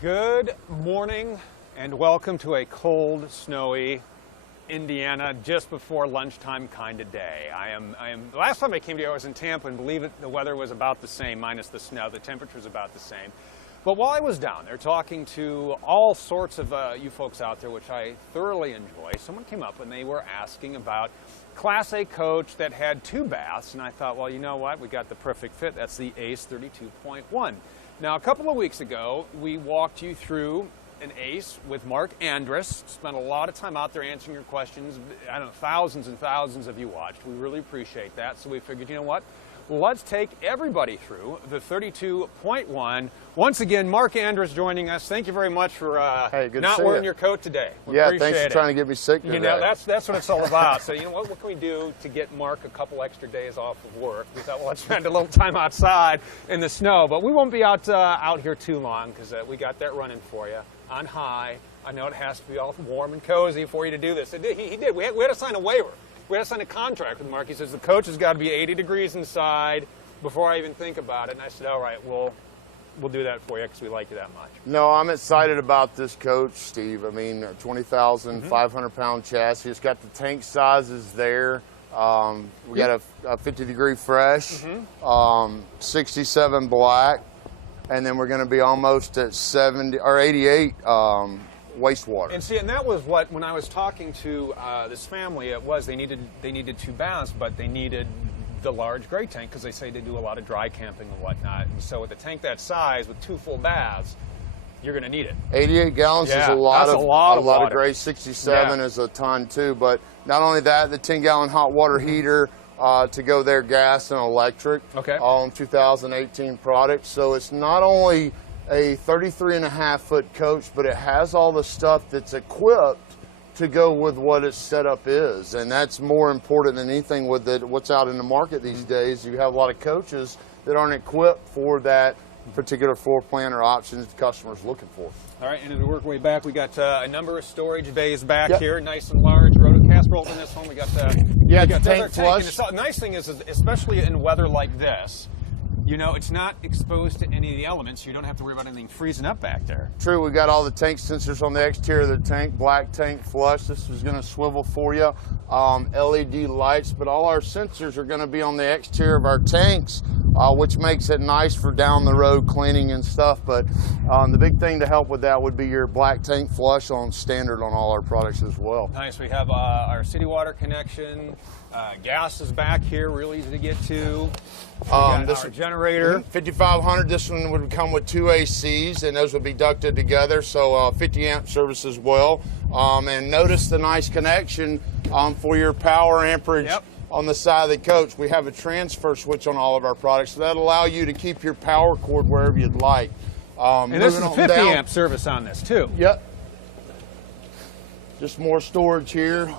Good morning and welcome to a cold, snowy Indiana just before lunchtime kind of day. The last time I came to you I was in Tampa, and believe it, the weather was about the same minus the snow. The temperature was about the same. But while I was down there talking to all sorts of you folks out there, which I thoroughly enjoy, someone came up and they were asking about Class A coach that had two baths, and I thought, well, you know what? We got the perfect fit. That's the ACE 32.1. Now, a couple of weeks ago, we walked you through an ACE with Mark Andrus. Spent a lot of time out there answering your questions. I don't know, thousands and thousands of you watched. We really appreciate that. So we figured, you know what? Let's take everybody through the 32.1. Once again, Mark Andrus joining us. Thank you very much for not wearing your coat today. Yeah, thanks for trying to get me sick today. You know, that's what it's all about. So, you know what can we do to get Mark a couple extra days off of work? We thought, well, let's spend a little time outside in the snow. But we won't be out here too long because we got that running for you on high. I know it has to be all warm and cozy for you to do this. He did. We had to sign a waiver. We had to sign a contract with Mark. He says the coach has got to be 80 degrees inside before I even think about it. And I said, all right, we'll do that for you because we like you that much. No, I'm excited about this coach, Steve. I mean, 20,500-pound chassis. It's got the tank sizes there. We got a 50-degree fresh, 67 black, and then we're going to be almost at 70 or 88 wastewater. And see, and that was what, when I was talking to this family, it was they needed two baths, but they needed the large gray tank because they say they do a lot of dry camping and whatnot. And so with a tank that size with two full baths, you're going to need it. 88 gallons is a lot of gray. 67 is a ton too. But not only that, the 10-gallon hot water heater to go there, gas and electric. Okay. All in 2018 products. So it's not only a 33.5-foot coach, but it has all the stuff that's equipped to go with what its setup is, and that's more important than anything with what's out in the market these days. You have a lot of coaches that aren't equipped for that particular floor plan or options the customer's looking for. All right, and as we work way back, we got a number of storage bays back here, nice and large. Rotocast rolled in this one. We got tank flush. And the nice thing is, especially in weather like this, you know, it's not exposed to any of the elements. You don't have to worry about anything freezing up back there. True, we got all the tank sensors on the exterior of the tank, black tank flush. This is going to swivel for you. LED lights, but all our sensors are going to be on the exterior of our tanks, which makes it nice for down the road cleaning and stuff. But the big thing to help with that would be your black tank flush on standard on all our products as well. Nice. We have our city water connection. Gas is back here, real easy to get to. This generator. 5500, this one would come with two A.C.Es, and those would be ducted together, so 50 amp service as well. And notice the nice connection for your power amperage on the side of the coach. We have a transfer switch on all of our products, so that'll allow you to keep your power cord wherever you'd like. And this is a 50 amp service on this too. Yep. Just more storage here.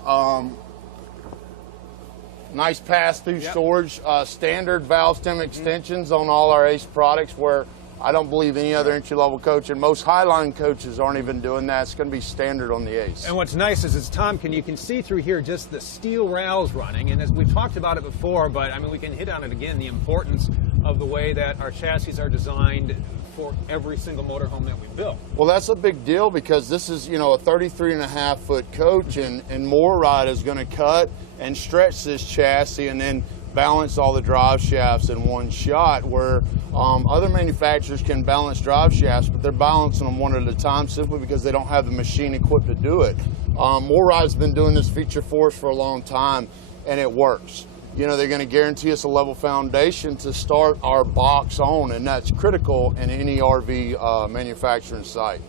Nice pass-through storage, standard valve stem extensions on all our ACE products, where I don't believe any other entry-level coach, and most Highline coaches aren't even doing that. It's going to be standard on the ACE. And what's nice is, you can see through here just the steel rails running, and as we've talked about it before, but I mean, we can hit on it again, the importance of the way that our chassis are designed for every single motorhome that we build. Well, that's a big deal because this is, you know, a 33.5-foot coach, and MoreRide is going to cut and stretch this chassis and then balance all the drive shafts in one shot, where other manufacturers can balance drive shafts, but they're balancing them one at a time simply because they don't have the machine equipped to do it. MoreRide's been doing this feature for us for a long time, and it works. You know, they're going to guarantee us a level foundation to start our box on, and that's critical in any RV manufacturing site.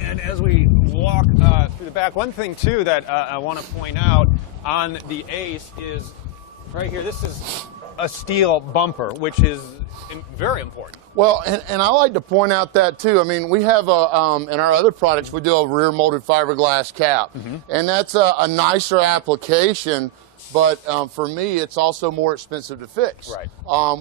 And as we walk through the back, one thing too that I want to point out on the ACE is right here, this is a steel bumper, which is very important. Well, and I like to point out that too. I mean, we have in our other products, we do a rear molded fiberglass cap, and that's a nicer application. But for me, it's also more expensive to fix. Right.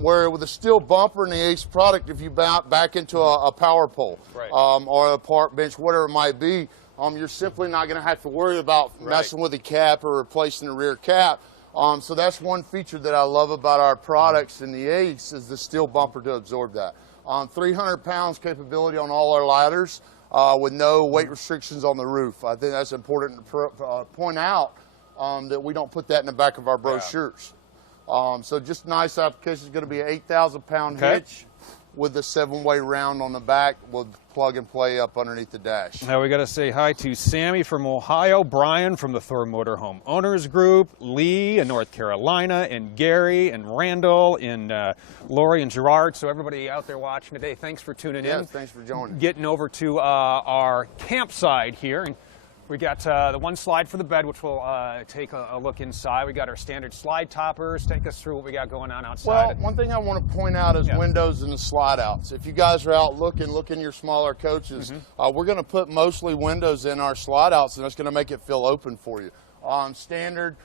Where with a steel bumper in the ACE product, if you back into a power pole or a park bench, whatever it might be, you're simply not going to have to worry about messing with the cap or replacing the rear cap. So that's one feature that I love about our products in the ACE is the steel bumper to absorb that. 300 pounds capability on all our ladders with no weight restrictions on the roof. I think that's important to point out that we don't put that in the back of our brochures. So just nice application. It's going to be an 8,000 pound hitch with the 7-way round on the back with plug and play up underneath the dash. Now we got to say hi to Sammy from Ohio, Brian from the Thor Motorhome Owners Group, Lee in North Carolina, and Gary and Randall and Lori and Gerard. So everybody out there watching today, thanks for tuning in. Yes, thanks for joining. Getting over to our campsite here. And we got the one slide for the bed, which we'll take a look inside. We got our standard slide toppers. Take us through what we got going on outside. Well, one thing I want to point out is windows and the slide outs. If you guys are out looking your smaller coaches, we're going to put mostly windows in our slide outs, and that's going to make it feel open for you. Standard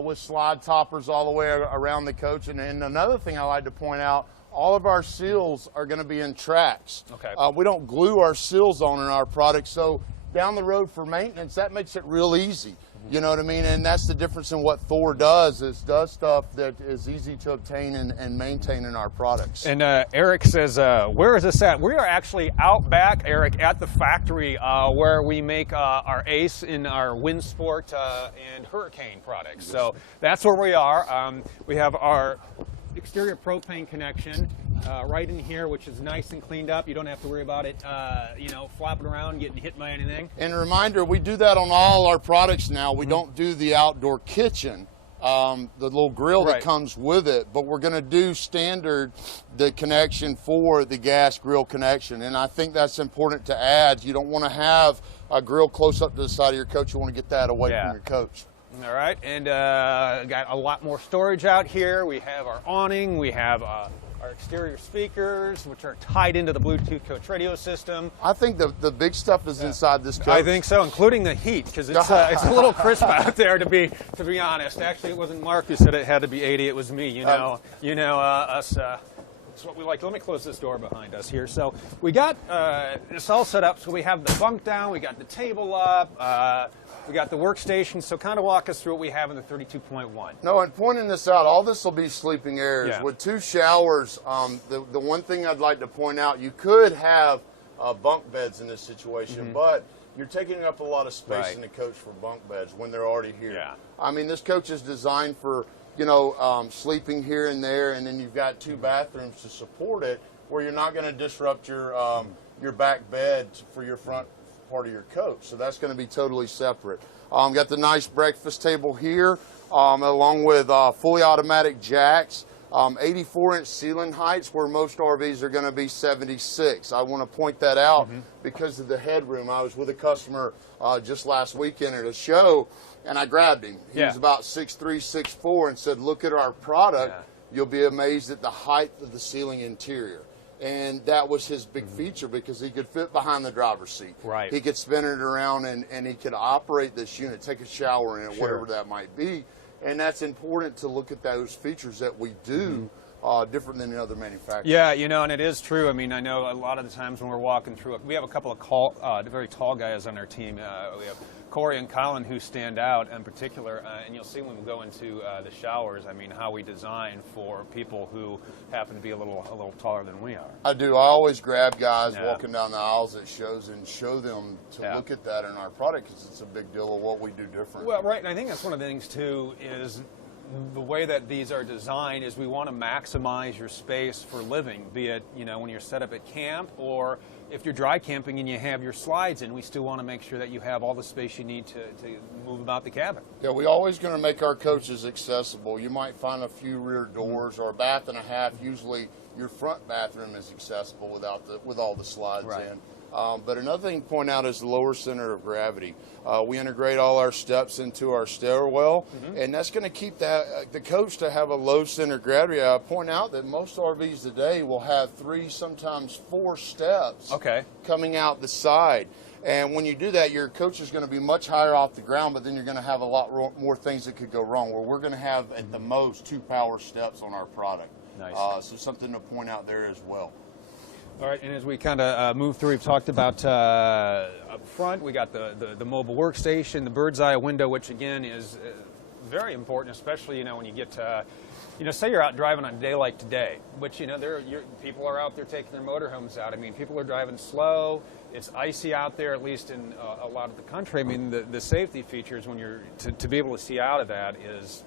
with slide toppers all the way around the coach. And another thing I like to point out, all of our seals are going to be in tracks. Okay. We don't glue our seals on in our product, so down the road for maintenance, that makes it real easy. You know what I mean? And that's the difference in what Thor does, is does stuff that is easy to obtain and maintain in our products. And Eric says, where is this at? We are actually out back, Eric, at the factory where we make our ACE in our wind sport and hurricane products. So that's where we are. We have our exterior propane connection right in here, which is nice and cleaned up. You don't have to worry about it, you know, flopping around, getting hit by anything. And a reminder, we do that on all our products now. We don't do the outdoor kitchen, the little grill that comes with it, but we're going to do standard the connection for the gas grill connection. And I think that's important to add. You don't want to have a grill close up to the side of your coach. You want to get that away from your coach. All right, and got a lot more storage out here. We have our awning, we have our exterior speakers, which are tied into the Bluetooth coach radio system. I think the big stuff is inside this coach. I think so, including the heat, because it's a little crisp out there, to be honest. Actually, it wasn't Mark who said it had to be 80. It was me. You know, us. That's what we like. Let me close this door behind us here. So we got this all set up. So we have the bunk down. We got the table up. We got the workstation. So kind of walk us through what we have in the 32.1. No, and pointing this out, all this will be sleeping areas. Yeah. With 2 showers, the one thing I'd like to point out, you could have bunk beds in this situation, but you're taking up a lot of space in the coach for bunk beds when they're already here. Yeah. I mean, this coach is designed for, you know, sleeping here and there, and then you've got 2 bathrooms to support it, where you're not going to disrupt your back bed for your front part of your coach. So that's going to be totally separate. Got the nice breakfast table here, along with fully automatic jacks, 84-inch ceiling heights, where most RVs are going to be 76. I want to point that out because of the headroom. I was with a customer just last weekend at a show, and I grabbed him. He was about 6'3", 6'4", and said, "Look at our product. You'll be amazed at the height of the ceiling interior." And that was his big feature, because he could fit behind the driver's seat. Right. He could spin it around, and he could operate this unit, take a shower in it, whatever that might be. And that's important to look at those features that we do different than the other manufacturers. Yeah, you know, and it is true. I mean, I know a lot of the times when we're walking through it, we have a couple of very tall guys on our team. We have Corey and Colin who stand out in particular, and you'll see when we go into the showers, I mean, how we design for people who happen to be a little taller than we are. I do. I always grab guys walking down the aisles at shows and show them to look at that in our product, because it's a big deal of what we do different. Well, right, and I think that's one of the things, too, is the way that these are designed is we want to maximize your space for living, be it, you know, when you're set up at camp, or if you're dry camping and you have your slides in, we still want to make sure that you have all the space you need to move about the cabin. Yeah, we're always going to make our coaches accessible. You might find a few rear doors or a bath and a half. Usually your front bathroom is accessible with all the slides in. But another thing to point out is the lower center of gravity. We integrate all our steps into our stairwell, and that's going to keep the coach to have a low center of gravity. I point out that most RVs today will have 3, sometimes 4 steps coming out the side. And when you do that, your coach is going to be much higher off the ground, but then you're going to have a lot more things that could go wrong, where we're going to have at the most 2 power steps on our product. Nice. So something to point out there as well. All right, and as we kind of move through, we've talked about up front, we got the mobile workstation, the bird's eye window, which again is very important, especially, when you get to, say you're out driving on a day like today, which, people are out there taking their motorhomes out. I mean, people are driving slow. It's icy out there, at least in a lot of the country. I mean, the safety features when you're, to be able to see out of that is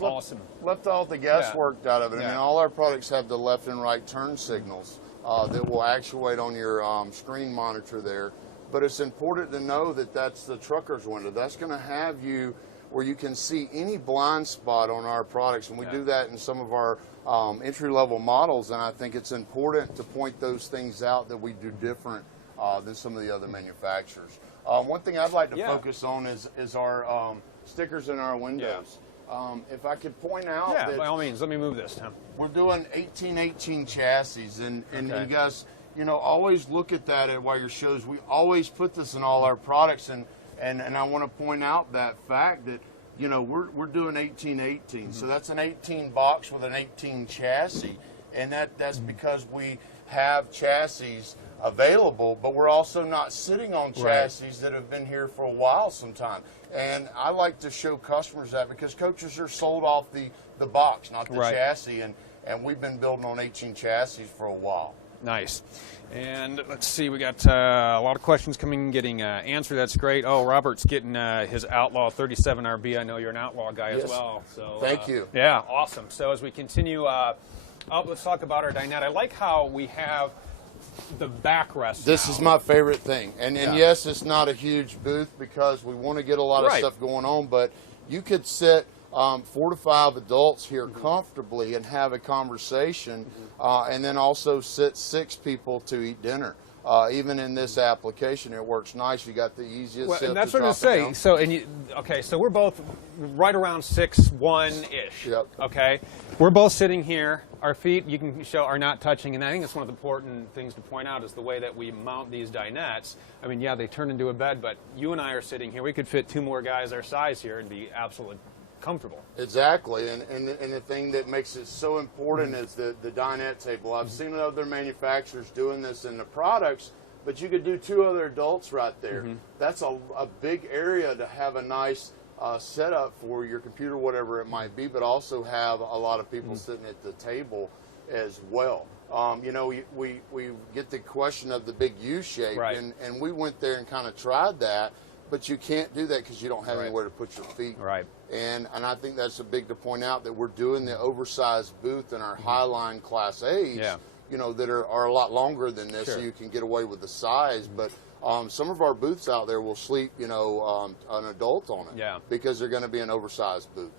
awesome. Left all the guesswork out of it. Yeah. I mean, all our products have the left and right turn signals that will actuate on your screen monitor there. But it's important to know that that's the trucker's window. That's going to have you where you can see any blind spot on our products, and we do that in some of our entry-level models, and I think it's important to point those things out that we do different than some of the other manufacturers. One thing I'd like to focus on is our stickers in our windows. If I could point out that, by all means, let me move this, Tim. We're doing 1818 chassis, and you guys, always look at that at while your shows. We always put this in all our products, and I want to point out that fact that we're doing 1818, so that's an 18 box with an 18 chassis, and that's because we have chassis available, but we're also not sitting on chassis that have been here for a while sometime. And I like to show customers that because coaches are sold off the box, not the chassis, and we've been building on 18 chassis for a while. Nice. And let's see, we got a lot of questions getting answered. That's great. Oh, Robert's getting his Outlaw 37 RB. I know you're an Outlaw guy as well. So thank you. Yeah, awesome. So as we continue, let's talk about our dinette. I like how we have the backrest. This is my favorite thing. And yes, it's not a huge booth because we want to get a lot of stuff going on, but you could sit 4 to 5 adults here comfortably and have a conversation, and then also sit 6 people to eat dinner. Even in this application, it works nice. You got the easiest. Well, and that's what I was saying. So, so we're both right around 6'1" ish. Yep. Okay, we're both sitting here. Our feet, you can show, are not touching, and I think that's one of the important things to point out is the way that we mount these dinettes. I mean, yeah, they turn into a bed, but you and I are sitting here. We could fit 2 more guys our size here and be absolutely comfortable. Exactly, and the thing that makes it so important is the dinette table. I've seen other manufacturers doing this in the products, but you could do 2 other adults right there. That's a big area to have a nice setup for your computer, whatever it might be, but also have a lot of people sitting at the table as well. We get the question of the big U shape, and we went there and kind of tried that, but you can't do that because you don't have anywhere to put your feet. And I think that's a big to point out that we're doing the oversized booth in our Highline Class A's, that are a lot longer than this, so you can get away with the size. But some of our booths out there will sleep, an adult on it, because they're going to be an oversized booth.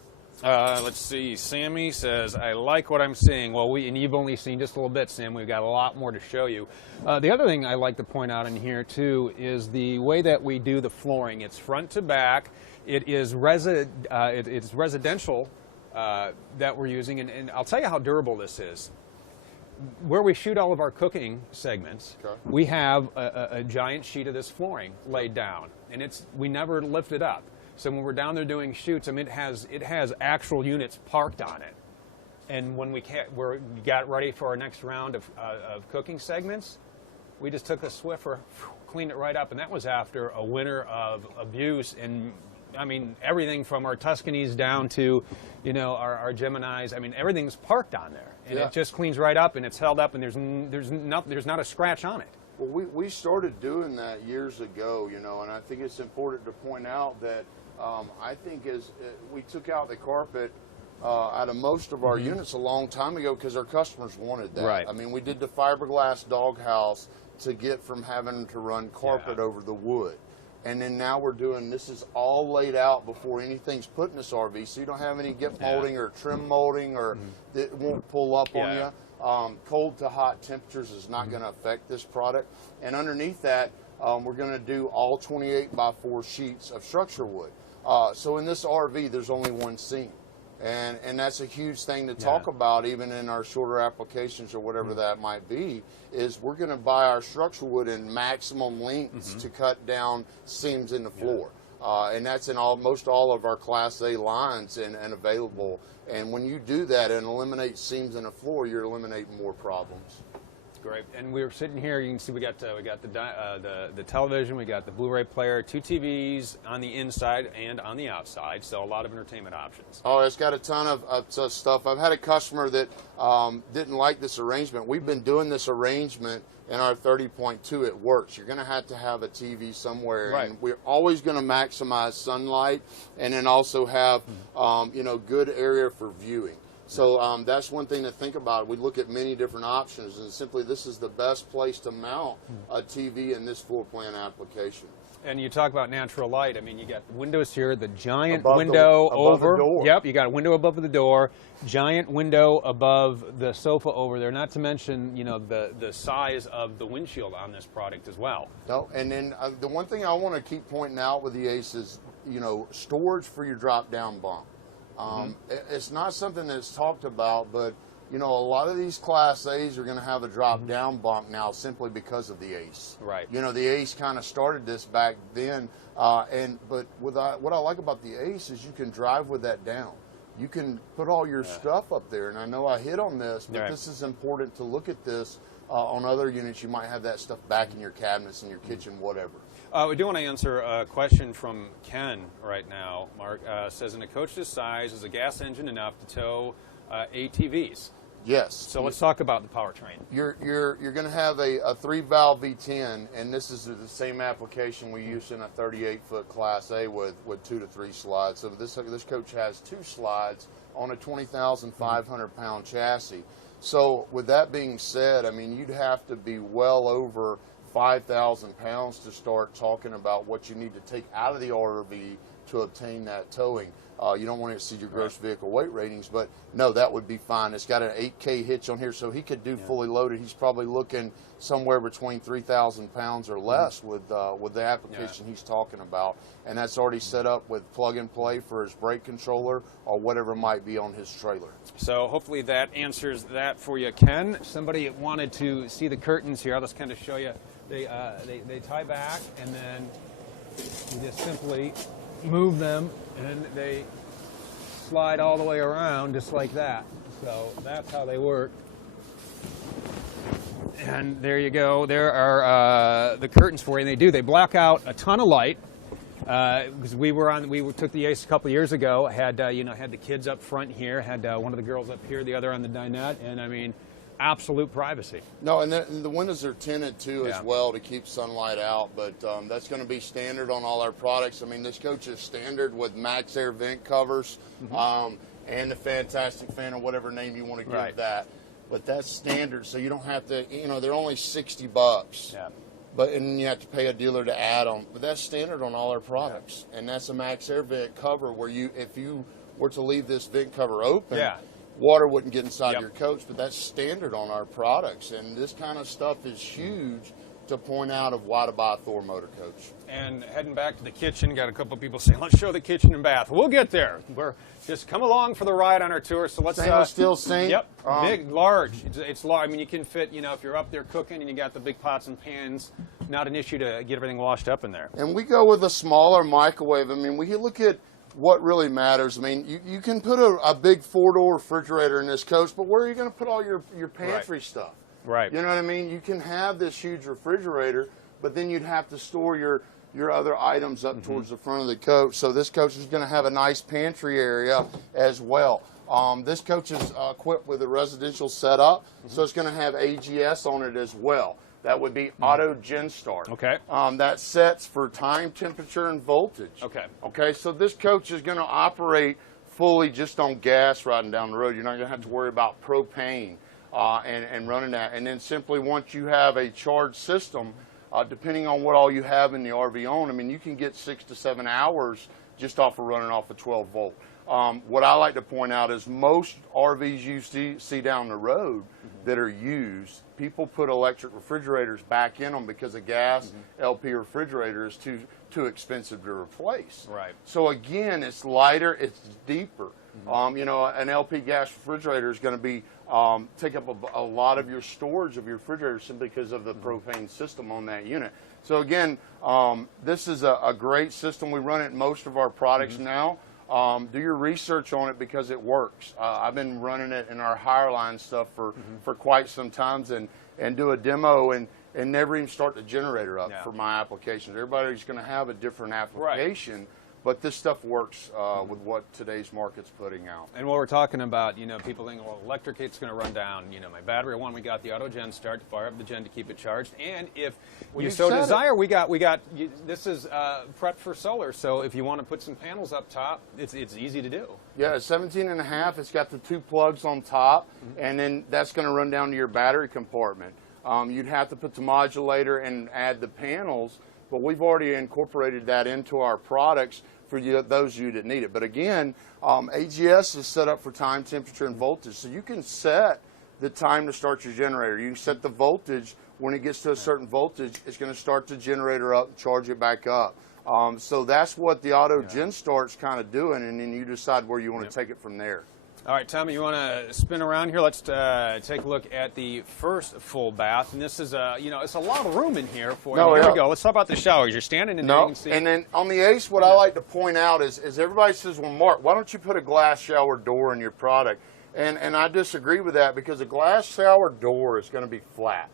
Let's see. Sammy says, I like what I'm seeing. Well, and you've only seen just a little bit, Sam. We've got a lot more to show you. The other thing I like to point out in here, too, is the way that we do the flooring. It's front to back. It is it's residential that we're using, and I'll tell you how durable this is. Where we shoot all of our cooking segments, we have a giant sheet of this flooring laid down, and we never lift it up. So when we're down there doing shoots, I mean, it has actual units parked on it. And when we got ready for our next round of cooking segments, we just took a Swiffer, cleaned it right up, and that was after a winter of abuse. And I mean, everything from our Tuscanys down to, our Geminis. I mean, everything's parked on there, and it just cleans right up, and it's held up, and there's not a scratch on it. Well, we started doing that years ago, and I think it's important to point out that I think we took out the carpet out of most of our units a long time ago because our customers wanted that. I mean, we did the fiberglass doghouse to get from having to run carpet over the wood. And then now we're doing, this is all laid out before anything's put in this RV, so you don't have any gift molding or trim molding or it won't pull up on you. Cold to hot temperatures is not going to affect this product. And underneath that, we're going to do all 28x4 sheets of structure wood. So in this RV, there's only one seam. And that's a huge thing to talk about, even in our shorter applications or whatever that might be, is we're going to buy our structural wood in maximum lengths to cut down seams in the floor. And that's in most all of our Class A lines and available. And when you do that and eliminate seams in the floor, you're eliminating more problems. Great. And we're sitting here. You can see we got the television, we got the Blu-ray player, 2 TVs on the inside and on the outside. So a lot of entertainment options. Oh, it's got a ton of stuff. I've had a customer that didn't like this arrangement. We've been doing this arrangement in our 30.2. It works. You're going to have a TV somewhere, right. And we're always going to maximize sunlight, and then also have good area for viewing. So that's one thing to think about. We look at many different options, and simply this is the best place to mount a TV in this floor plan application. And you talk about natural light. I mean, you got windows here, the giant Above window over. the door. Yep, you got a window above the door, giant window above the sofa over there. Not to mention, the size of the windshield on this product as well. No, and then the one thing I want to keep pointing out with the Ace is, storage for your drop-down bunk. It's not something that's talked about, but a lot of these Class A's are going to have a drop-down bunk now simply because of the Ace. Right. The Ace kind of started this back then, but what I like about the Ace is you can drive with that down. You can put all your stuff up there, and I know I hit on this, but this is important to look at this. On other units, you might have that stuff back in your cabinets, in your kitchen, whatever. We do want to answer a question from Ken right now. Mark says, in a coach this size, is a gas engine enough to tow ATVs? Yes. So let's talk about the powertrain. You're going to have a 3-valve V10, and this is the same application we use in a 38-foot Class A with 2 to 3 slides. So this coach has 2 slides on a 20,500-pound chassis. So with that being said, I mean, you'd have to be well over 5,000 pounds to start talking about what you need to take out of the RV to obtain that towing. You don't want to exceed your gross vehicle weight ratings, but no, that would be fine. It's got an 8K hitch on here, so he could do fully loaded. He's probably looking somewhere between 3,000 pounds or less with the application he's talking about, and that's already set up with plug and play for his brake controller or whatever might be on his trailer. So hopefully that answers that for you, Ken. Somebody wanted to see the curtains here. I'll just kind of show you. They tie back, and then you just simply move them, and they slide all the way around just like that. So that's how they work. And there you go. There are the curtains for you. And they block out a ton of light. Because we took the Ace a couple of years ago. Had had the kids up front here. Had one of the girls up here, the other on the dinette, and I mean, absolute privacy. No, and the windows are tinted too as well to keep sunlight out, but that's going to be standard on all our products. I mean, this coach is standard with Max Air vent covers and the Fantastic Fan, or whatever name you want to give that. But that's standard, so you don't have to, they're only $60. Yeah. And you have to pay a dealer to add them. But that's standard on all our products. And that's a Max Air vent cover where if you were to leave this vent cover open, water wouldn't get inside your coach, but that's standard on our products. And this kind of stuff is huge to point out of why to buy a Thor motor coach. And heading back to the kitchen, got a couple of people saying, let's show the kitchen and bath. We'll get there. We're just come along for the ride on our tour. So let's stainless steel sink. Yep, big, large. It's large. I mean, you can fit, if you're up there cooking and you got the big pots and pans, not an issue to get everything washed up in there. And we go with a smaller microwave. I mean, we look at what really matters. I mean, you can put a big 4-door refrigerator in this coach, but where are you going to put all your pantry stuff? Right. You know what I mean? You can have this huge refrigerator, but then you'd have to store your other items up towards the front of the coach. So this coach is going to have a nice pantry area as well. This coach is equipped with a residential setup, so it's going to have AGS on it as well. That would be auto gen start. Okay. That sets for time, temperature, and voltage. Okay. Okay, so this coach is going to operate fully just on gas riding down the road. You're not going to have to worry about propane and running that. And then simply once you have a charged system, depending on what all you have in the RV on, I mean, you can get 6 to 7 hours just off of running off a 12 volt. What I like to point out is most RVs you see down the road that are used, people put electric refrigerators back in them because a gas LP refrigerator is too expensive to replace. Right. So again, it's lighter, it's deeper. An LP gas refrigerator is going to be take up a lot of your storage of your refrigerator simply because of the propane system on that unit. So again, this is a great system. We run it in most of our products now. Do your research on it because it works. I've been running it in our higher line stuff for quite some times, and do a demo and never even start the generator up for my applications. Everybody's going to have a different application. But this stuff works with what today's market's putting out. And what we're talking about, you know, people think, well, electric, it's going to run down. You know, my battery one, we got the auto gen start to fire up the gen to keep it charged. And if you so desire, we got this is prep for solar. So if you want to put some panels up top, it's easy to do. Yeah, it's 17.5. It's got the 2 plugs on top, and then that's going to run down to your battery compartment. You'd have to put the modulator and add the panels, but we've already incorporated that into our products for those of you that need it. But again, AGS is set up for time, temperature, and voltage. So you can set the time to start your generator. You can set the voltage. When it gets to a certain voltage, it's going to start the generator up and charge it back up. So that's what the auto gen start's kind of doing, and then you decide where you want to take it from there. All right, Tommy, you want to spin around here? Let's take a look at the first full bath, and this is you know, it's a lot of room in here for you. Here we go. Let's talk about the showers. You're standing in there. You can see. And then on the ACE, what I like to point out is everybody says, well, Mark, why don't you put a glass shower door in your product? And I disagree with that, because a glass shower door is going to be flat.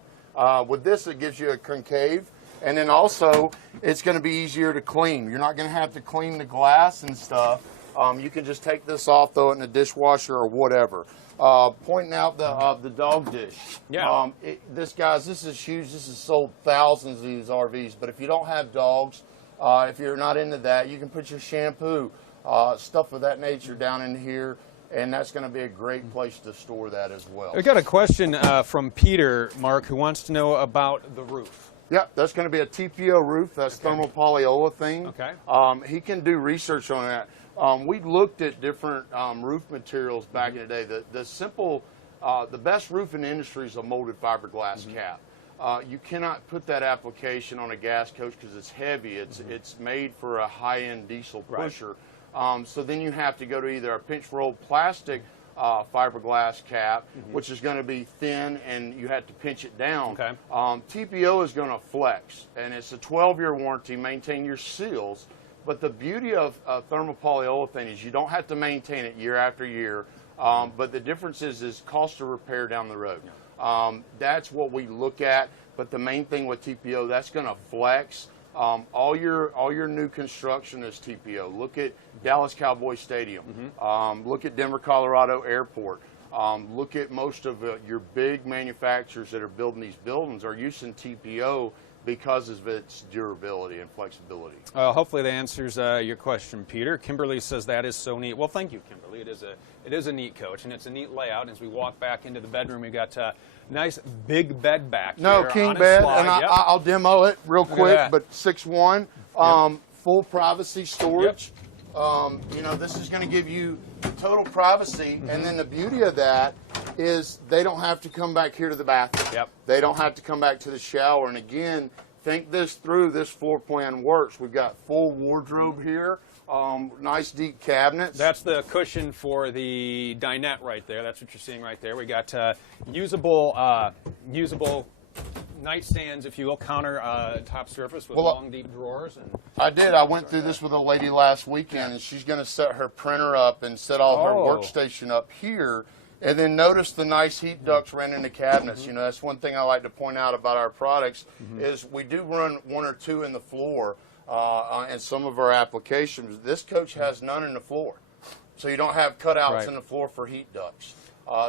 With this, it gives you a concave, and then also it's going to be easier to clean. You're not going to have to clean the glass and stuff. You can just take this off, throw it in the dishwasher or whatever. Pointing out the dog dish. Yeah. This is huge. This has sold thousands of these RVs. But if you don't have dogs, if you're not into that, you can put your shampoo, stuff of that nature down in here, and that's going to be a great place to store that as well. We got a question from Peter, Mark, who wants to know about the roof. Yeah, that's going to be a TPO roof. That's thermal polyolefin. Okay. He can do research on that. We looked at different roof materials back in the day. The best roof in the industry is a molded fiberglass cap. You cannot put that application on a gas coach because it's heavy. It's made for a high-end diesel pusher. So then you have to go to either a pinch-rolled plastic fiberglass cap, which is going to be thin, and you have to pinch it down. Okay. TPO is going to flex, and it's a 12-year warranty. Maintain your seals. But the beauty of thermal polyolefin is you don't have to maintain it year after year. But the difference is cost of repair down the road. That's what we look at. But the main thing with TPO, that's going to flex. All your new construction is TPO. Look at Dallas Cowboy Stadium. Look at Denver, Colorado Airport. Look at most of your big manufacturers that are building these buildings are using TPO because of its durability and flexibility. Hopefully that answers your question, Peter. Kimberly says that is so neat. Well, thank you, Kimberly. It is a neat coach, and it's a neat layout. As we walk back into the bedroom, we've got a nice big bed back here. No, king bed, and I'll demo it real quick, but 6'1", full privacy storage. You know, this is going to give you total privacy, and then the beauty of that is they don't have to come back here to the bathroom. They don't have to come back to the shower. And again, think this through. This floor plan works. We've got full wardrobe here, nice deep cabinets. That's the cushion for the dinette right there. That's what you're seeing right there. We got usable nightstands, if you will, counter top surface with long, deep drawers. And I went through this with a lady last weekend, and she's going to set her printer up and set all her workstation up here. And then notice the nice heat ducts ran in the cabinets. You know, that's one thing I like to point out about our products is we do run 1 or 2 in the floor in some of our applications. This coach has none in the floor, so you don't have cutouts in the floor for heat ducts.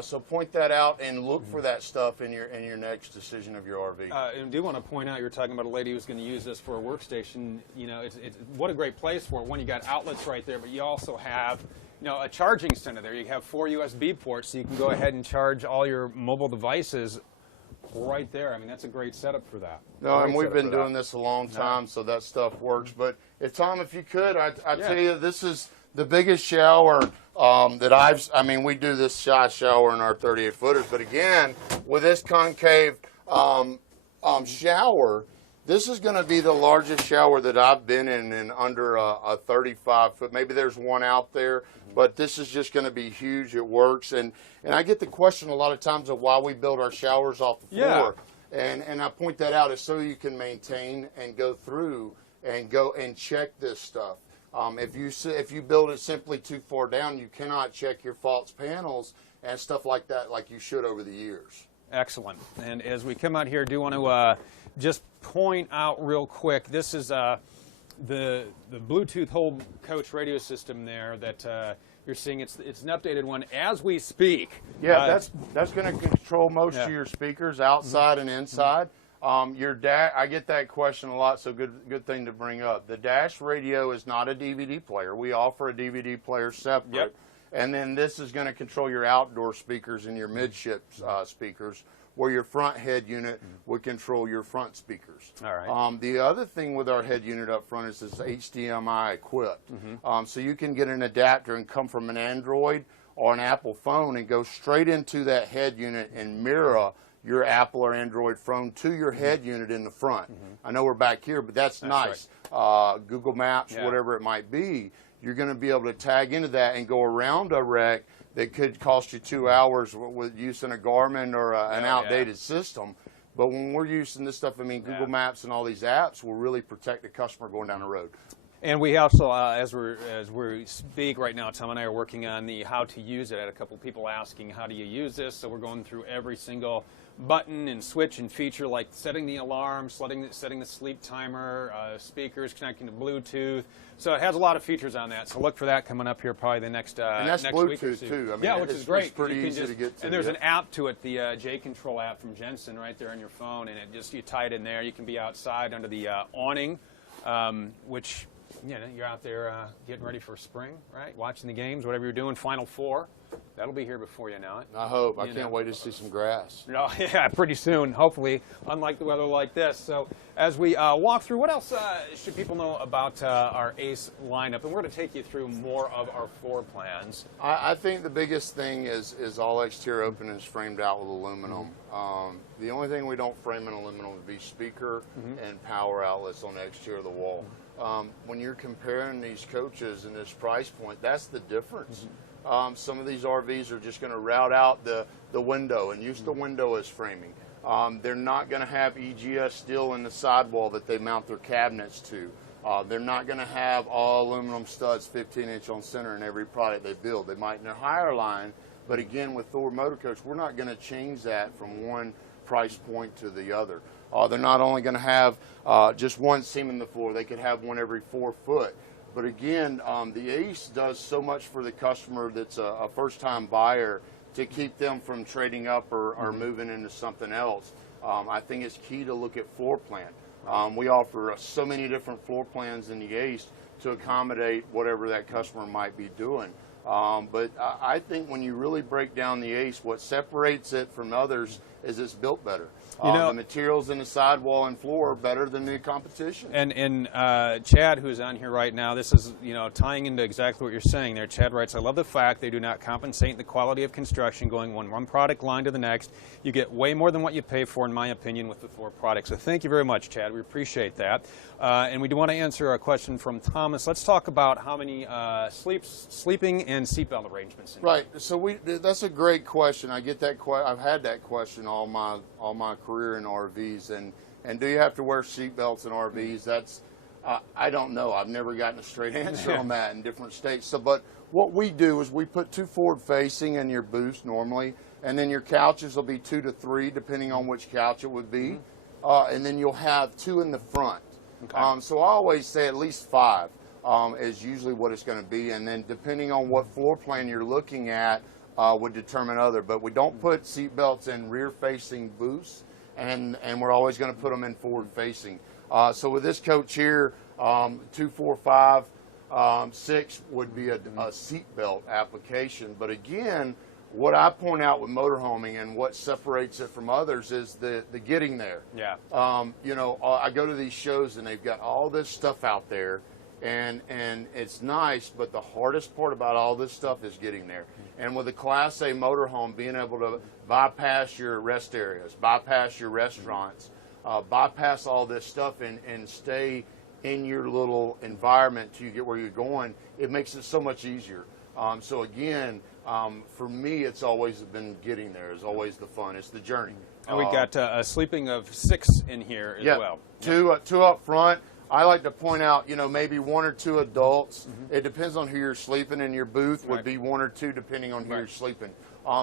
So point that out and look for that stuff in your next decision of your RV. And I do want to point out, you're talking about a lady who's going to use this for a workstation. You know, it's what a great place for it. One, you got outlets right there, but you also have, you know, a charging center there. You have 4 USB ports, so you can go ahead and charge all your mobile devices right there. I mean, that's a great setuve for that. No, and we've been doing this a long time, so that stuff works. But Tom, if you could, I tell you, this is the biggest shower that I mean, we do this size shower in our 38 footers, but again, with this concave shower, this is going to be the largest shower that I've been in under a 35 foot. Maybe there's one out there, but this is just going to be huge. It works, and I get the question a lot of times of why we build our showers off the floor, and I point that out is so you can maintain and go through and check this stuff. If you build it simply too far down, you cannot check your false panels and stuff like that like you should over the years. Excellent. And as we come out here, I do want to just point out real quick, this is the Bluetooth whole coach radio system there that you're seeing. It's an updated one as we speak. Yeah, that's going to control most of your speakers outside and inside. I get that question a lot, so good thing to bring up. The dash radio is not a DVD player. We offer a DVD player separate. Yep. And then this is going to control your outdoor speakers and your midship speakers, where your front head unit would control your front speakers. All right. The other thing with our head unit up front is it's HDMI equipped. So you can get an adapter and come from an Android or an Apple phone and go straight into that head unit and mirror your Apple or Android phone to your head unit in the front. I know we're back here, but that's nice. Right. Google Maps, whatever it might be, you're going to be able to tag into that and go around a wreck that could cost you 2 hours with using a Garmin or an outdated system. But when we're using this stuff, I mean, Google Maps and all these apps will really protect the customer going down the road. And we also, as we speak right now, Tom and I are working on the how to use it. I had a couple people asking, how do you use this? So we're going through every single button and switch and feature, like setting the alarm, setting the sleep timer, speakers, connecting to Bluetooth. So it has a lot of features on that. So look for that coming up here probably the next and that's next Bluetooth week or two. too. I mean, yeah, which is great. It's pretty easy to get to. And there's an app to it, the J-Control app from Jensen, right there on your phone, and you tie it in there. You can be outside under the awning, which you're out there getting ready for spring, right? Watching the games, whatever you're doing. Final Four. That'll be here before you know it. I hope. I can't wait to see some grass. No, yeah, pretty soon, hopefully, unlike the weather like this. So as we walk through, what else should people know about our ACE lineup? And we're going to take you through more of our floor plans. I think the biggest thing is all exterior openings framed out with aluminum. The only thing we don't frame in aluminum would be speaker and power outlets on the exterior of the wall. When you're comparing these coaches and this price point, that's the difference. Some of these RVs are just going to route out the window and use the window as framing. They're not going to have EGS steel in the sidewall that they mount their cabinets to. They're not going to have all aluminum studs 15-inch on center in every product they build. They might in their higher line, but again, with Thor Motor Coach, we're not going to change that from one price point to the other. They're not only going to have just one seam in the floor, they could have one every 4 foot. But again, the ACE does so much for the customer that's a first-time buyer to keep them from trading up or moving into something else. I think it's key to look at floor plan. We offer so many different floor plans in the ACE to accommodate whatever that customer might be doing. But I think when you really break down the ACE, what separates it from others is it's built better. The materials in the sidewall and floor are better than the competition. And Chad, who's on here right now, this is tying into exactly what you're saying there. Chad writes, I love the fact they do not compensate the quality of construction going one product line to the next. You get way more than what you pay for, in my opinion, with the floor product. So thank you very much, Chad. We appreciate that. And we do want to answer a question from Thomas. Let's talk about how many sleeping and seatbelt arrangements. Right. So that's a great question. I get that. I've had that question all my career in RVs, and do you have to wear seatbelts in RVs? That's I don't know. I've never gotten a straight answer on that in different states. So, but what we do is we put 2 forward facing in your booth normally, and then your couches will be 2 to 3 depending on which couch it would be, and then you'll have 2 in the front. Okay. So I always say at least 5 is usually what it's going to be, and then depending on what floor plan you're looking at would determine other. But we don't put seatbelts in rear-facing booths, and we're always going to put them in forward-facing. So with this coach here, 2, 4, 5, 6 would be a seatbelt application. But again, what I point out with motorhoming and what separates it from others is the getting there. Yeah. I go to these shows and they've got all this stuff out there, and it's nice, but the hardest part about all this stuff is getting there. And with a Class A motorhome, being able to bypass your rest areas, bypass your restaurants, bypass all this stuff and stay in your little environment till you get where you're going, it makes it so much easier. So again, for me, it's always been getting there. It's always the fun. It's the journey. And we got a sleeping of 6 in here as well. Two up front. I like to point out, you know, maybe 1 or 2 adults. It depends on who you're sleeping in. Your booth would be 1 or 2 depending on who you're sleeping.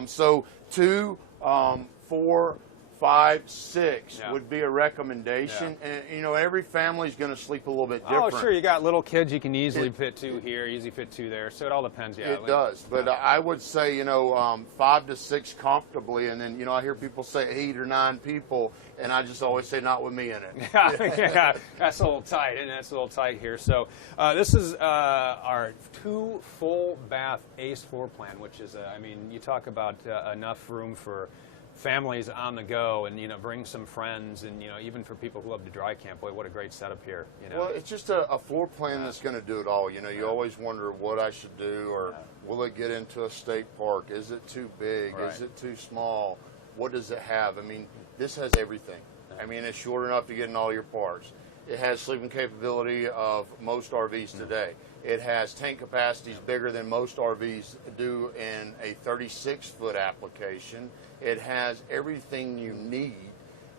So 2, 4, 5, 6 would be a recommendation. And, you know, every family's going to sleep a little bit different. Oh, sure. You got little kids, you can easily fit 2 here, easily fit 2 there. So it all depends. Yeah, it does. But I would say, you know, 5 to 6 comfortably. And then, you know, I hear people say 8 or 9 people. And I just always say, not with me in it. Yeah, that's a little tight, and that's a little tight here. So this is our 2 full bath ACE floor plan, which is, I mean, you talk about enough room for families on the go, and, you know, bring some friends, and, you know, even for people who love to dry camp. Boy, what a great setup here. You know? Well, it's just a floor plan that's going to do it all. You know, you always wonder what I should do, or will it get into a state park? Is it too big? Is it too small? What does it have? I mean, this has everything. I mean, it's short enough to get in all your parts. It has sleeping capability of most RVs today. It has tank capacities bigger than most RVs do in a 36-foot application. It has everything you need,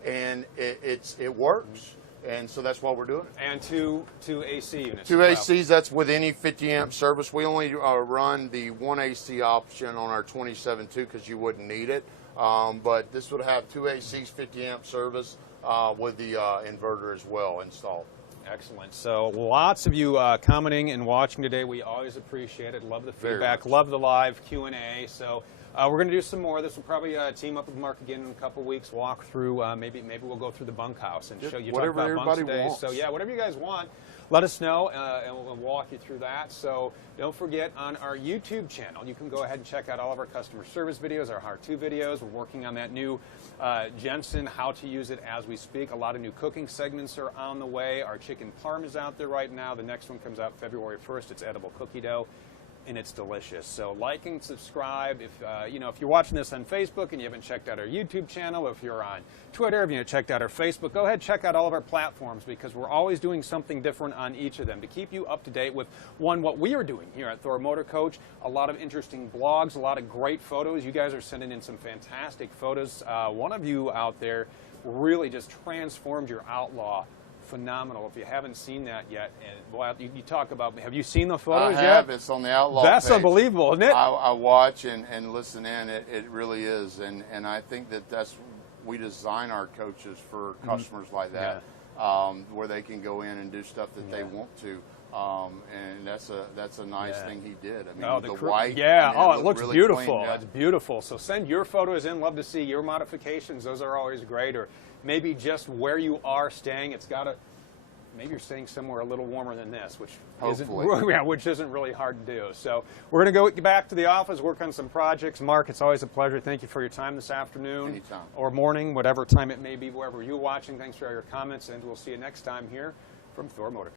and it works. And so that's why we're doing it. And two AC units. 2 ACs, that's with any 50 amp service. We only run the 1 AC option on our 27.2 because you wouldn't need it. But this would have 2 ACs, 50 amp service with the inverter as well installed. Excellent. So lots of you commenting and watching today. We always appreciate it. Love the feedback. Love the live Q&A. So we're going to do some more. This will probably team up with Mark again in a couple weeks. Walk through. Maybe we'll go through the bunkhouse and show you whatever talk about bunks everybody today. wants. So yeah, whatever you guys want, let us know, and we'll walk you through that. So don't forget, on our YouTube channel, you can go ahead and check out all of our customer service videos, our how-to videos. We're working on that new Jensen, how to use it as we speak. A lot of new cooking segments are on the way. Our chicken parm is out there right now. The next one comes out February 1st. It's edible cookie dough, and it's delicious. So like and subscribe. If you know, if you're watching this on Facebook and you haven't checked out our YouTube channel, if you're on Twitter, if you haven't checked out our Facebook, go ahead and check out all of our platforms, because we're always doing something different on each of them to keep you up to date with what we are doing here at Thor Motor Coach. A lot of interesting blogs, a lot of great photos. You guys are sending in some fantastic photos. One of you out there really just transformed your Outlaw. Phenomenal. If you haven't seen that yet, and well, you talk about, have you seen the photos yet? I have. It's on the Outlaw That's page. Unbelievable, isn't it? I watch and listen in. It really is, and I think that's we design our coaches for customers like that, where they can go in and do stuff that they want to. And that's a nice thing he did. I mean, the white. Yeah. I mean, it looks really beautiful. clean, It's beautiful. So send your photos in. Love to see your modifications. Those are always great. Or maybe just where you are staying. It's got to. Maybe you're staying somewhere a little warmer than this, which isn't really hard to do. So we're going to go back to the office, work on some projects. Mark, it's always a pleasure. Thank you for your time this afternoon. Anytime. Or morning, whatever time it may be, wherever you're watching. Thanks for all your comments, and we'll see you next time here from Thor Motor.